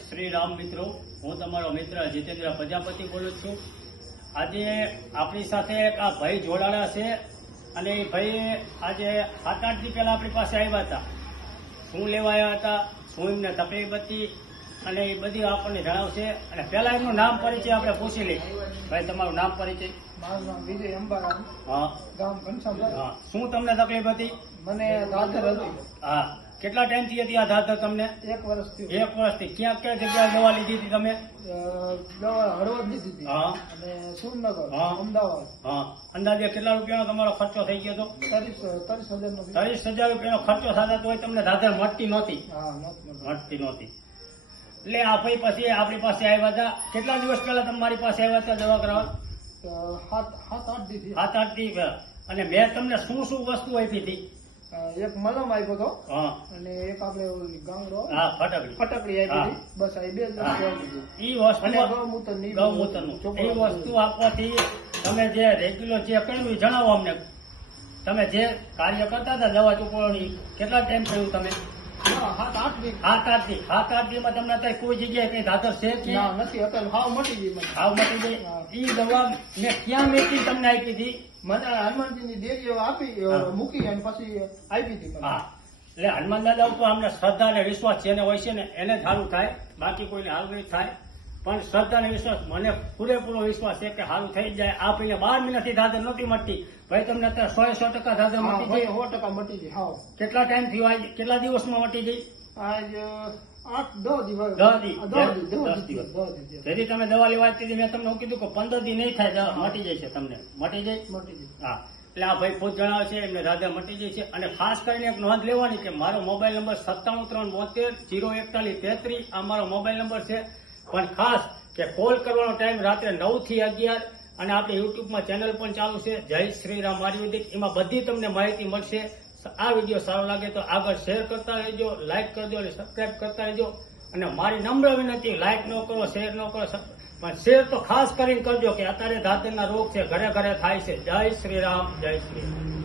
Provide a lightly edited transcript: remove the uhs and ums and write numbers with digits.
શ્રી રામ મિત્રો, હું તમારો મિત્ર જીતેન્દ્ર પ્રજાપતિ બોલું છું। આજે આપણી સાથે એક આ ભાઈ જોડાણા છે અને એ ભાઈ આજે 7-8 દી પહેલા આપણી પાસે આવ્યા હતા। શું લેવા આવ્યા હતા, શું એમને તકલીફ હતી અને એ બધી આપણને જણાવશે। અને પહેલા એમનું નામ પરિચય આપણે પૂછી લઈએ। ભાઈ, તમારું નામ પરિચય? મારું નામ વિજય અંબારામ, હા ગામ ઘનશ્યામપુર। હા, શું તમને તકલીફ હતી? મને દાદર હતી। હા, કેટલા ટાઈમથી હતી આ ધાધર તમને? 1 વર્ષથી। 1 વર્ષથી। ક્યાં ક્યાં જગ્યાએ દવા લીધી હતી તમે? દવા હળવદ લીધી હતી હા અને સુરનગર, હા અમદાવાદ। હા, અંદાજે કેટલા રૂપિયાનો તમારો ખર્ચો થઈ ગયો હતો? 30,000 નો। 30,000 રૂપિયાનો ખર્ચો થતો તોય તમને ધાધર મળતી નહોતી? હા, મળતી નહોતી। એટલે આ ભાઈ પછી આપણી પાસે આવ્યા હતા। કેટલા દિવસ પહેલા તમારી પાસે આવ્યા હતા દવા કરાવવા? 7-8 દી થી। 7-8 દી પહેલા। અને મેં તમને શું શું વસ્તુ આપી હતી? એક મલમ આપ્યો હતો હા અને એક આપણે ઓલી ગાંગડો હા, ફટકડી ફટકડી આપી હતી। બસ આ 2 જ વસ્તુ આપી હતી। ઈ વસ્તુ અને ગૌમૂત્ર ની ગૌમૂત્રનું એ વસ્તુ આપવાથી તમે જે રેગ્યુલર જે કર્યું એ જણાવો અમને। તમે જે કાર્ય કરતા હતા દવા ચોપડવાની, કેટલા ટાઈમ થયું તમે? 7-8 દી। 7-8 દી। 7-8 દીમાં તમને અત્યારે કોઈ જગ્યાએ કઈ ધાધર છે કે? ના, નથી, અત્યારે હાવ મટી ગઈ મને। હાવ મટી ગઈ? હા। ઈ દવા મેં ક્યાં મેકી તમને આપી હતી? મને હનુમાનજીની ડેરીઓ આપી, મૂકી અને પછી આપી હતી મને। હા, એટલે હનુમાન દાદા ઉપર અમને શ્રદ્ધા અને વિશ્વાસ જેને હોય છે ને એને જ સારું થાય, બાકી કોઈને સારું નહીં થાય। પણ શ્રદ્ધા અને વિશ્વાસ, મને પૂરેપૂરો વિશ્વાસ છે કે સારું થઈ જાય। આ ભાઈને 12 મહિનાથી ધાધર નહોતી મટતી, ભાઈ તમને અત્યારે 100% ધાધર હા, મટી ભાઈ, ગઈ? 100% મટી ગઈ હાવ। કેટલા ટાઈમ થયો? આજ કેટલા દિવસમાં મટી ગઈ? આજ 8-10 દિવસ। 10 દી। 10 10 દિવસ। જેથી તમે દવા લેવા આપી હતી, મેં તમને એવું કીધું કે 15 દી નહીં થાય, મટી જાય છે તમને? મટી જાય? મટી ગઈ। હા, એટલે આ ભાઈ ખુદ જણાવે છે એમને ધાધર મટી જાય છે। અને ખાસ કરીને એક નોંધ લેવાની કે મારો મોબાઈલ નંબર 97 372 041 33, આ મારો મોબાઈલ નંબર છે। પણ ખાસ કે કોલ કરવાનો ટાઈમ રાત્રે 9 થી 11, અને આપણે યુટ્યુબમાં ચેનલ પણ ચાલુ છે જય શ્રી રામ આયુર્વેદિક, એમાં બધી તમને માહિતી મળશે। આ વિડીયો સારો લાગે તો આગળ શેર કરતા રહેજો, લાઈક કરજો અને સબસ્ક્રાઈબ કરતા રહેજો। અને મારી નમ્ર વિનંતી, લાઈક ન કરો, શેર ન કરો, પણ શેર તો ખાસ કરીને કરજો કે અત્યારે ધાધરના રોગ છે, ઘરે ઘરે થાય છે। જય શ્રી રામ, જય શ્રી રામ।